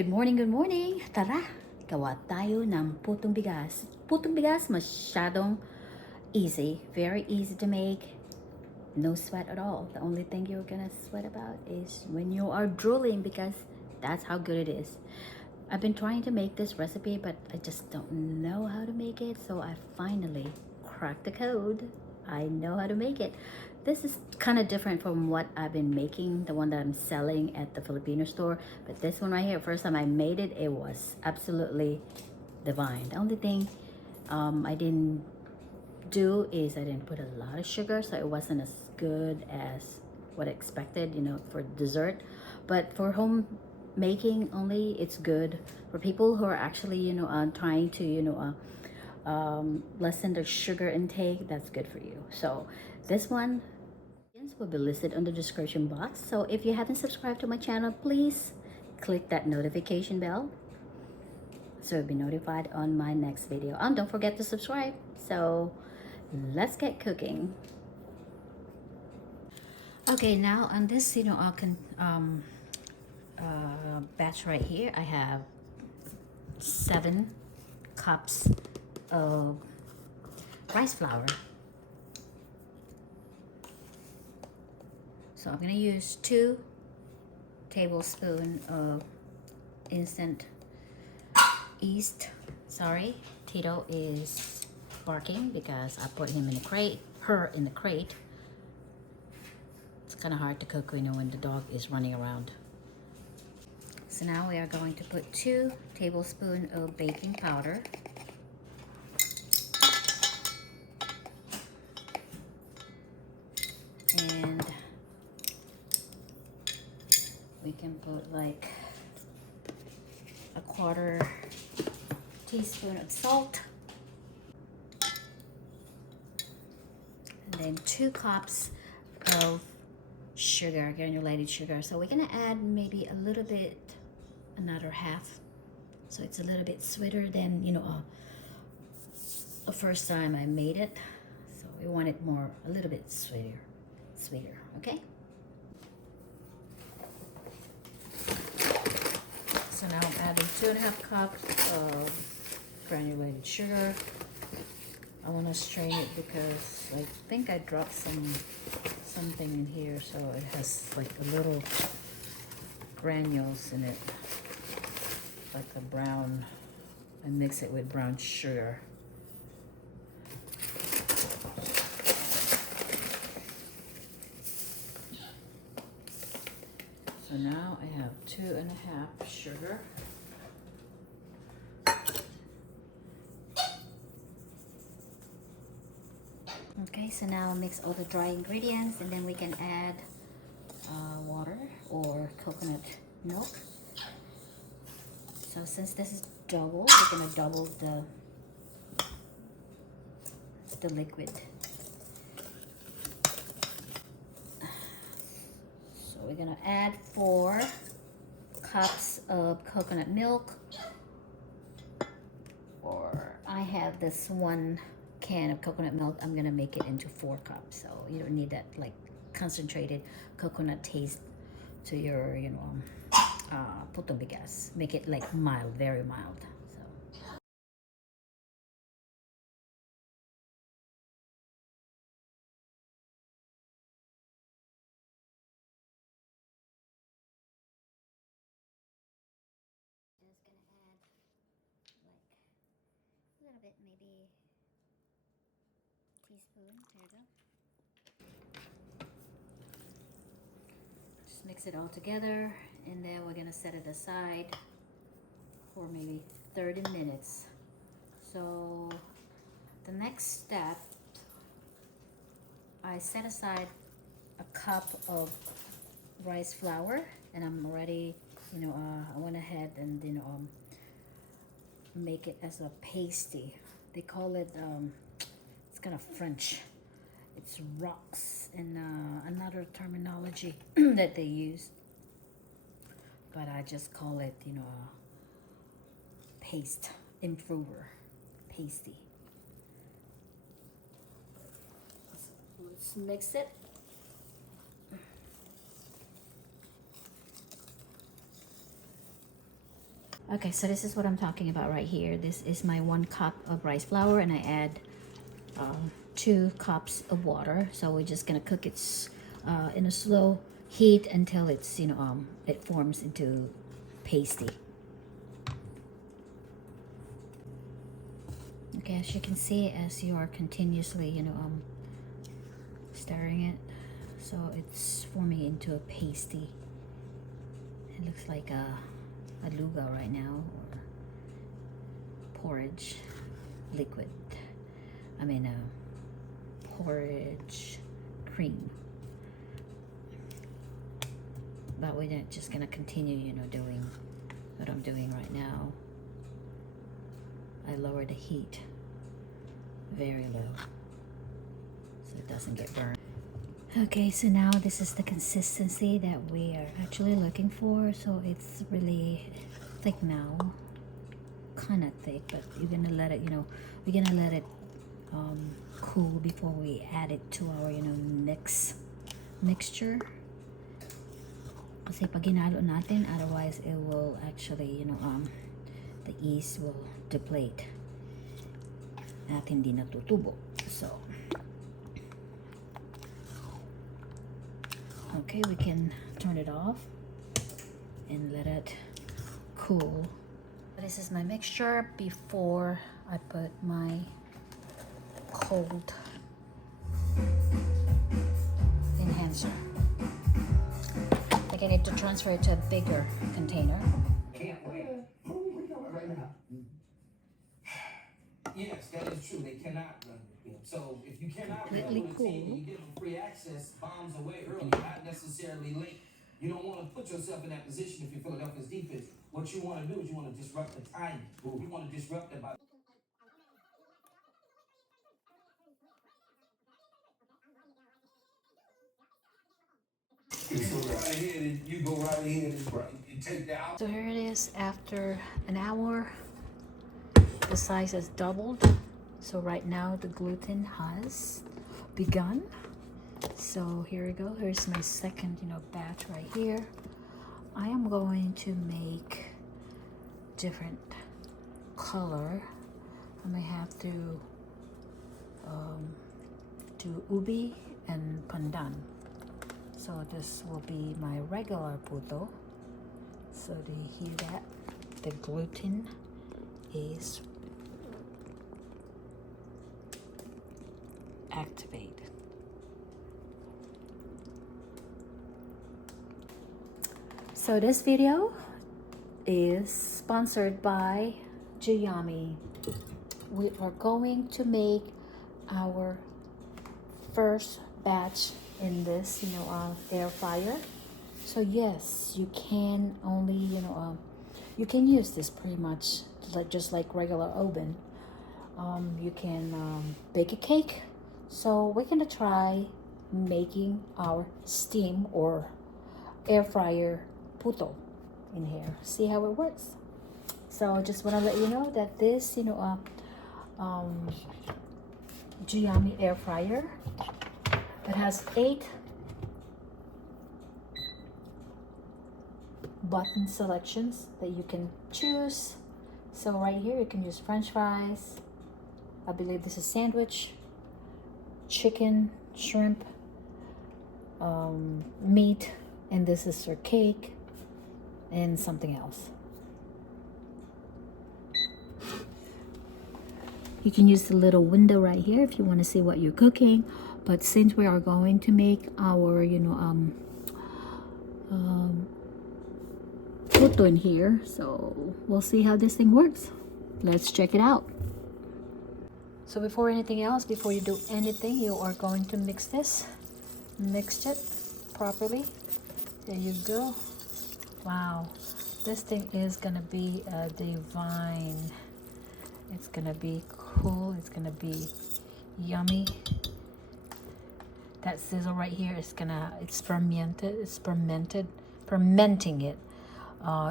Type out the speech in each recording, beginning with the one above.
Good morning, good morning! Tara, gawa tayo ng putong bigas. Putong bigas, masyadong easy. Very easy to make. No sweat at all. The only thing you're gonna sweat about is when you are drooling, because that's how good it is. I've been trying to make this recipe, but I just don't know how to make it. So I finally cracked the code. I know how to make it. This is kind of different from what I've been making, the one that I'm selling at the Filipino store. But this one right here, first time I made it, it was absolutely divine. The only thing I didn't do is I didn't put a lot of sugar, so it wasn't as good as what I expected, you know, for dessert. But for home making only, it's good. For people who are actually, you know, trying to, you know, lessen their sugar intake, that's good for you. So this one will be listed on the description box. So if you haven't subscribed to my channel, please click that notification bell so you'll be notified on my next video. And don't forget to subscribe. So let's get cooking. Okay, now on this, you know, batch right here, I have 7 cups of rice flour. So I'm gonna use 2 tablespoons of instant yeast. Sorry, Tito is barking because I put him in the crate, her in the crate. It's kind of hard to cook, you know, when the dog is running around. So now we are going to put 2 tablespoons of baking powder. And we can put like a 1/4 teaspoon of salt. And then 2 cups of sugar, granulated sugar. So we're gonna add maybe a little bit, another half. So it's a little bit sweeter than, you know, the first time I made it. So we want it more, a little bit sweeter, okay? So now I'm adding 2.5 cups of granulated sugar. I want to strain it because I think I dropped something in here, so it has like a little granules in it, like a brown. I mix it with brown sugar. So now I have 2.5 sugar. Okay, so now mix all the dry ingredients, and then we can add water or coconut milk. So since this is double, we're gonna double the liquid. So we're gonna add 4 cups of coconut milk, or I have this 1 can of coconut milk. I'm gonna make it into 4 cups, so you don't need that like concentrated coconut taste to your, you know, Putong Bigas. Make it like mild, very mild. So just gonna add like a little bit, maybe teaspoon. There you go. Just mix it all together, and then we're gonna set it aside for maybe 30 minutes. So the next step, I set aside a cup of rice flour, and I'm already, you know, I went ahead and, you know, make it as a pasty. They call it, it's kind of French. It's rocks and another terminology that they use, but I just call it, you know, paste, improver, pasty. Let's mix it. Okay, so this is what I'm talking about right here. This is my 1 cup of rice flour, and I add 2 cups of water. So we're just gonna cook it in a slow heat until it's it forms into pasty. Okay, as you can see, as you are continuously stirring it, so it's forming into a pasty. It looks like a luga right now, or porridge liquid. I mean porridge cream. But we're not just gonna continue doing what I'm doing right now. I lower the heat very low so it doesn't get burned. Okay, so now this is the consistency that we are actually looking for. So it's really thick now, kind of thick, but you're gonna let it, we're gonna let it cool before we add it to our, mixture. Kasi pag ginalo natin, otherwise it will actually, the yeast will deplate at hindi natutubo. So okay, we can turn it off and let it cool. This is my mixture before I put my cold enhancer. I need to transfer it to a bigger container. Can't wait. Right now. Yes, that is true. They cannot run with him. So if you cannot run Completely with a team and you give them free access, bombs away early, not necessarily late. You don't want to put yourself in that position if you're Philadelphia's defense. What you want to do is you want to disrupt the timing. You want to disrupt it by you go right ahead and you go right ahead and take that out. So here it is after an hour. The size has doubled. So right now the gluten has begun. So here we go. Here's my second, batch right here. I am going to make different color. I may have to do ubi and pandan. So this will be my regular puto. So do you hear that? The gluten is activated. So this video is sponsored by Joyami. We are going to make our first batch in this air fryer. So yes, you can only you can use this pretty much just like regular oven. You can bake a cake. So we're gonna try making our steam or air fryer puto in here. See how it works. So I just want to let you know that this Joyami Air Fryer, it has 8 button selections that you can choose. So right here you can use French fries, I believe this is sandwich, chicken, shrimp, meat, and this is for cake and something else. You can use the little window right here if you want to see what you're cooking. But since we are going to make our puto in here, so we'll see how this thing works. Let's check it out. So before anything else, before you do anything, you are going to mix this. Mix it properly. There you go. Wow, this thing is gonna be divine. It's gonna be cool. It's gonna be yummy. That sizzle right here is it's fermented. It's fermenting it.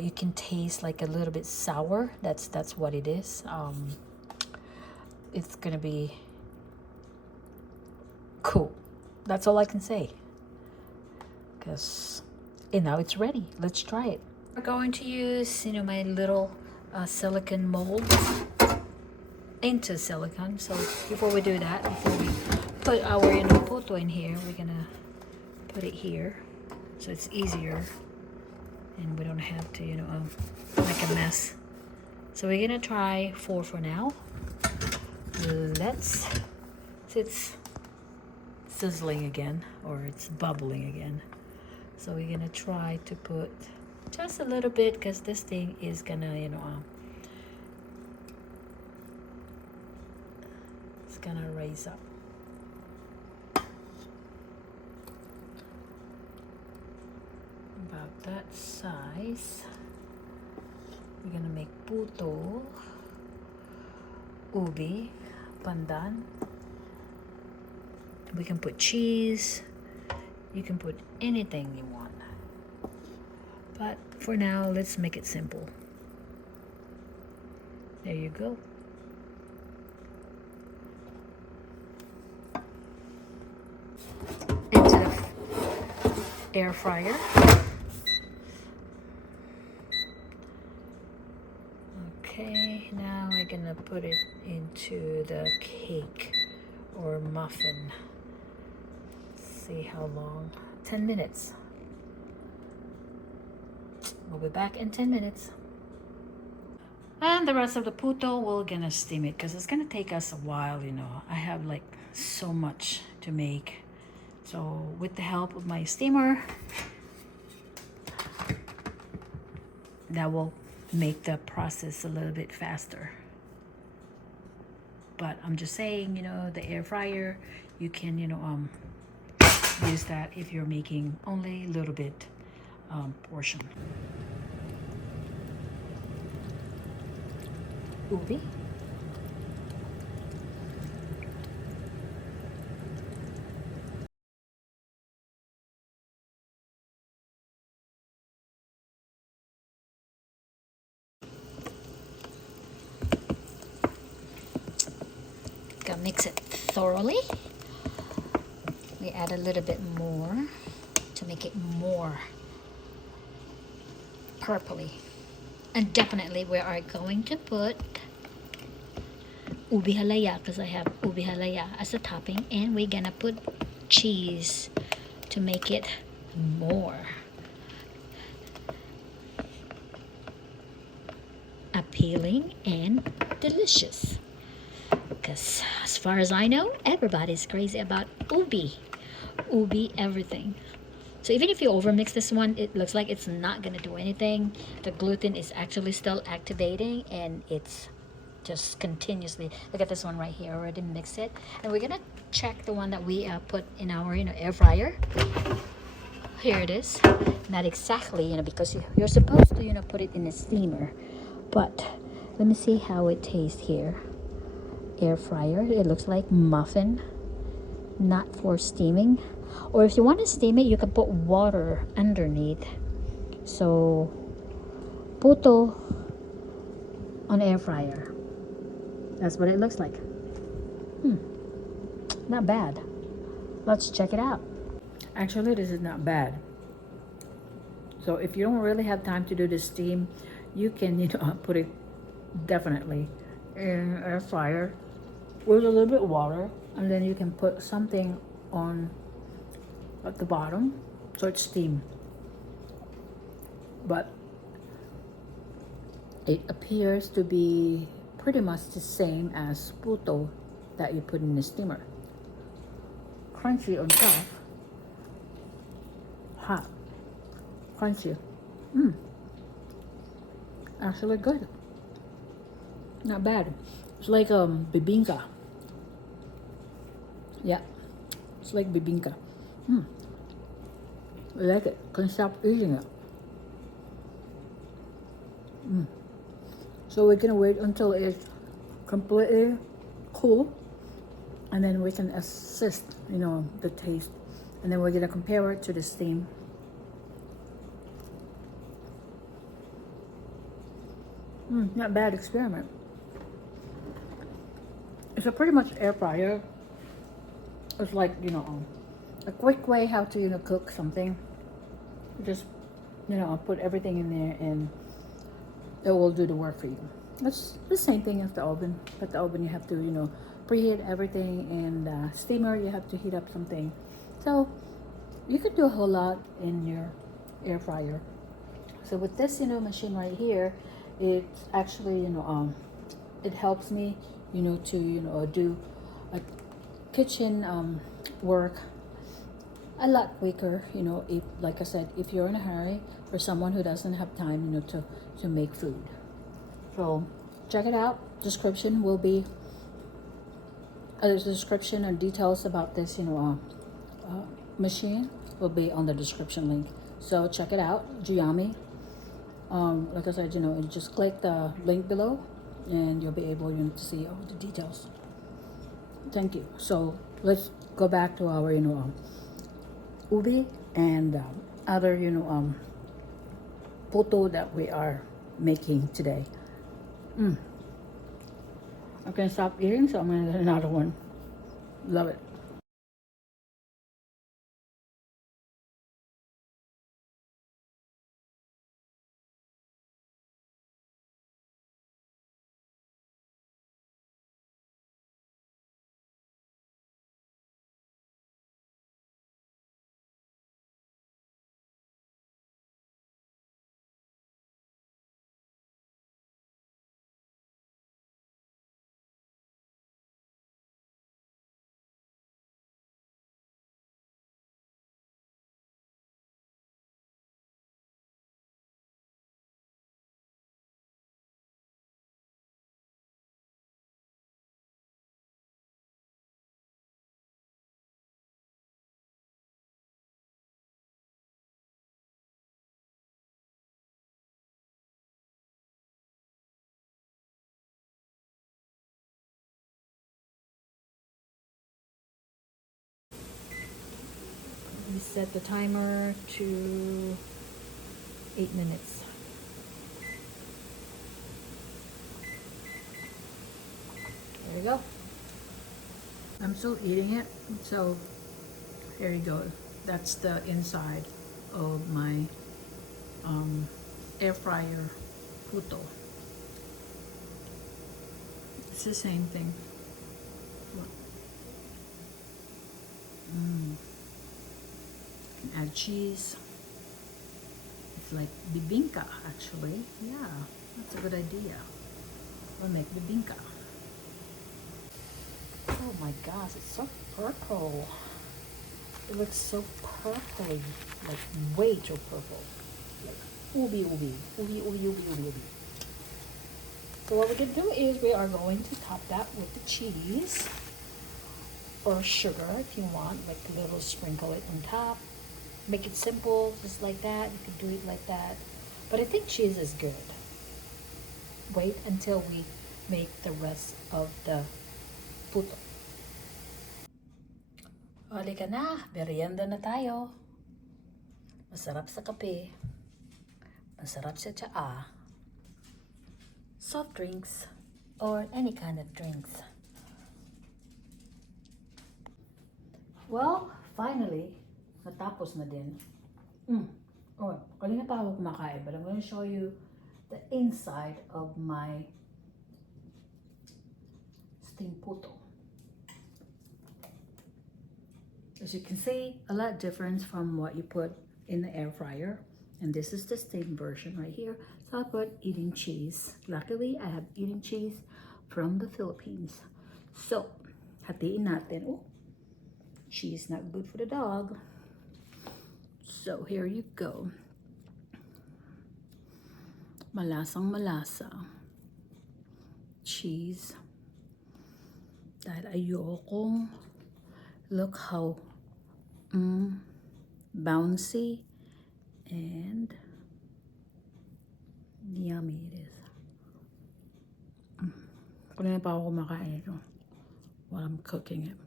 You can taste like a little bit sour. That's what it is. It's gonna be cool. That's all I can say. And now it's ready. Let's try it. We're going to use my little silicone molds into silicone. So before we do that, before we put our puto in here, we're gonna put it here so it's easier and we don't have to make a mess. So we're gonna try 4 for now. It's sizzling again, or it's bubbling again. So we're gonna try to put just a little bit, because this thing is gonna it's gonna raise up. About that size. We're gonna make puto, ubi, pandan. We can put cheese. You can put anything you want. But for now, let's make it simple. There you go. Into the air fryer. Okay, now we're gonna put it into the cake or muffin. See how long. 10 minutes. We'll be back in 10 minutes. And the rest of the puto, we're gonna steam it because it's gonna take us a while. I have like so much to make. So with the help of my steamer, that will make the process a little bit faster. But I'm just saying, the air fryer, you can use that if you're making only a little bit portion. Ubi. Gotta mix it thoroughly. We add a little bit more to make it more purpley. And definitely we are going to put ubi halaya, because I have ubi halaya as a topping, and we're gonna put cheese to make it more appealing and delicious. Because as far as I know, everybody's crazy about ubi everything. So even if you overmix this one, it looks like it's not gonna do anything. The gluten is actually still activating, and it's just continuously. Look at this one right here, already mix it. And we're gonna check the one that we put in our air fryer. Here it is. Not exactly, because you're supposed to put it in a steamer. But let me see how it tastes here. Air fryer, it looks like muffin, not for steaming. Or if you want to steam it, you can put water underneath. So puto on air fryer, that's what it looks like. Not bad. Let's check it out. Actually, this is not bad. So if you don't really have time to do the steam, you can put it definitely in air fryer with a little bit of water, and then you can put something on at the bottom so it's steam. But it appears to be pretty much the same as puto that you put in the steamer. Crunchy on top, hot, crunchy. Actually good. Not bad. It's like bibingka. Yeah, it's like bibingka. I like it. Can't stop eating it. So we're gonna wait until it's completely cool, and then we can assist, the taste, and then we're gonna compare it to the steam. Not bad experiment. It's a pretty much air fryer. It's like, a quick way how to, cook something. Just, put everything in there and it will do the work for you. It's the same thing as the oven, but the oven you have to, you know, preheat everything, and steamer you have to heat up something. So you could do a whole lot in your air fryer. So with this, you know, machine right here, it's actually, you know, it helps me, you know, to, you know, do a kitchen work a lot quicker, you know, if, like I said, if you're in a hurry, or someone who doesn't have time, you know, to make food. So check it out. Description will be a description and details about this, you know, machine will be on the description link. So check it out, Joyami. Like I said, you know, you just click the link below, and you'll be able, you know, to see all the details. Thank you. So let's go back to our, you know, ubi and other, you know, puto that we are making today. I can't stop eating, so I'm gonna get another one. Love it. We set the timer to 8 minutes. There you go. I'm still eating it, so here you go. That's the inside of my air fryer puto. It's the same thing. Look. You can add cheese. It's like bibinka, actually. Yeah, that's a good idea. We'll make bibinka. Oh my gosh, it's so purple. It looks so purpley, like way too purple. Like ubi ubi, ubi ubi ubi ubi ubi. So what we're gonna do is we are going to top that with the cheese or sugar if you want, like a little sprinkle it on top. Make it simple, just like that. You can do it like that. But I think cheese is good. Wait until we make the rest of the puto. Halika na, merienda na tayo. Masarap sa kape. Masarap sa tsaa. Soft drinks or any kind of drinks. Well, finally, natapos na din. Oh, kanina pa ako kumakain, but I'm going to show you the inside of my steamed puto. As you can see, a lot difference from what you put in the air fryer. And this is the steamed version right here. So I put eating cheese. Luckily, I have eating cheese from the Philippines. So, hatiin natin. Oh, cheese not good for the dog. So here you go. Malasang malasa. Cheese. Dahil ayokong, look how bouncy and yummy it is. Kanina pa ako kumakain ito while I'm cooking it.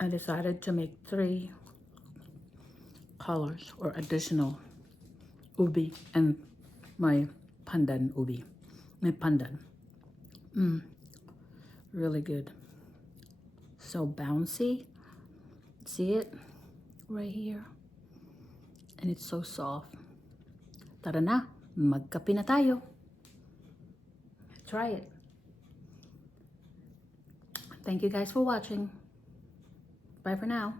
I decided to make 3 colors or additional ubi and my pandan ubi. My pandan. Really good. So bouncy. See it? Right here. And it's so soft. Tara na! magkape na tayo. Try it. Thank you guys for watching. Bye for now.